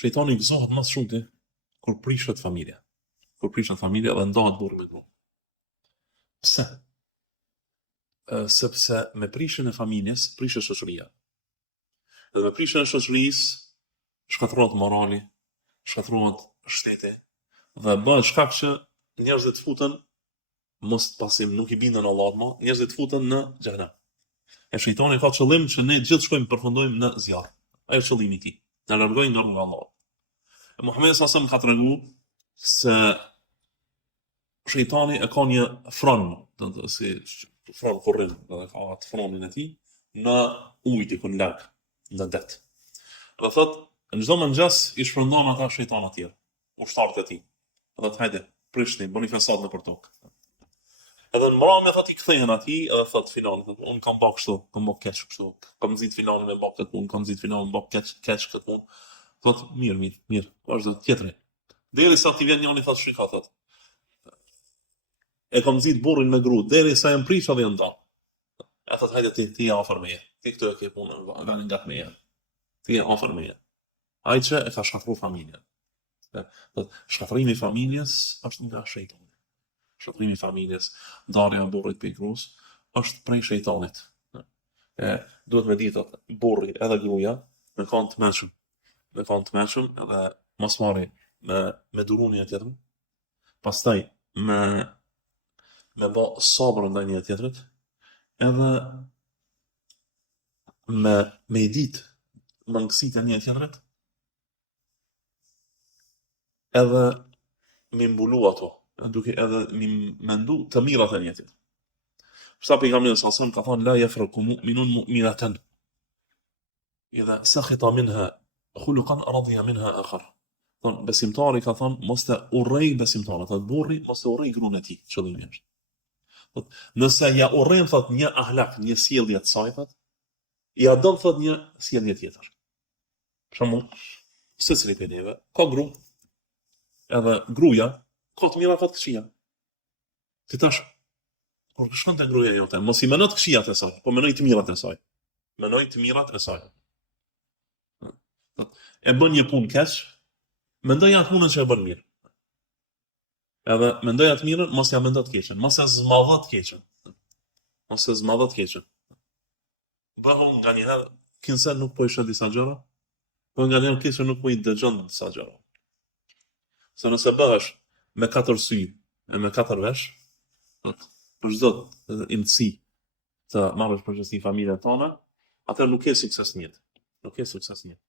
shejtani gëzohet më shumë ti kur prishet familja. Kur prishet familja dhe ndahet burri me gruan. Pse? Sepse me prishjen e familjes prishet shoqëria. Dhe me prishjen e shoqërisë shkatërrohet morali, shkatërrohet shteti dhe bëhet shkak që njerëzit futen mos pasim nuk i bindën Allahut më, njerëzit futen në xhenem. E shejtani ka qëllim që ne gjithë shkojmë përfundojmë në zjarr. Ai është qëllimi i tij. Na largojë nga rruga e Allahut. Muhamedi sallallahu alaihi wasallam ka treguar se shejtani e ka një fron, do të si fron kurrim, do të ka atë fronin e tij në ujë diku larg, në det. Do thotë në çdo mëngjes i shpërndan ata shejtanë të tjerë, ushtarët e tij. Do të hajde, prishni, bëni fesat nëpër tokë. Edhe në mbrëmje thotë i kthehen atij edhe thotë finalin, thotë un kam bë kështu, kam bë keq kështu, kam nxit finalin me bë këtë punë, kam nxit finalin me bë keq këtë punë. Thotë mirë, vazhdo tjetri. Derisa ti vjen njëri thotë shika thotë. E kam nxit burrin me gru, derisa e mprish edhe nda. E thotë hajde ti afër meje. Ti këtu e ke punën, vani ngat meje. Ti afër meje. Ai që e ka shkatruar familjen. Thotë shkatrimi i familjes është nga shejtani. Shkatrimi i familjes, ndarja e burrit pe gruas është prej shejtanit. Duhet me ditë thotë burri edhe gruaja me kanë të mëshëm. Me kanë të mëshëm edhe mos marri me duruni e tjetër. Pastaj me bë sabër ndaj një tjetrit, edhe me i ditë mangësitë e një tjetrit, edhe me mbulu ato, duke edhe me mendu të mirat e një tjetrit. Sa pejgamberi sallallahu alaihi wasallam ka thënë la yafraku mu'minun mu'minatan idha sakhita minha khuluqan radiya minha akhar. Thon besimtari ka thënë mos të urrej besimtarët, atë burri mos të urrej gruan e tij, qëllimi është. Nëse ja urrem thot një ahlak, një sjellje të saj thot, ja don thot një sjellje tjetër. Për shembull, secili prej neve ka gru, edhe gruaja ka të mira ka të këqija. Ti tash kur shkon te gruaja jote, mos i mëno të këqijat e saj, po mënoj të mirat e saj. Mënoj të mirat e saj. E bën një punë keq, mendoj atë punën që e bën mirë. Edhe mendoj atë mirën, mos ja mendo të keqen, mos e zmadho të keqen. Mos e zmadho të keqen. Bëhu nganjëherë, kinse nuk po i sheh disa gjëra, po nganjëherë keqen nuk po i dëgjon disa gjëra. Se nëse bëhesh me 4 sy e me 4 vesh, për çdo imtësi të marrësh përgjegjësi familjen tënde, atë nuk ke sukses në jetë. Nuk ke sukses në jetë.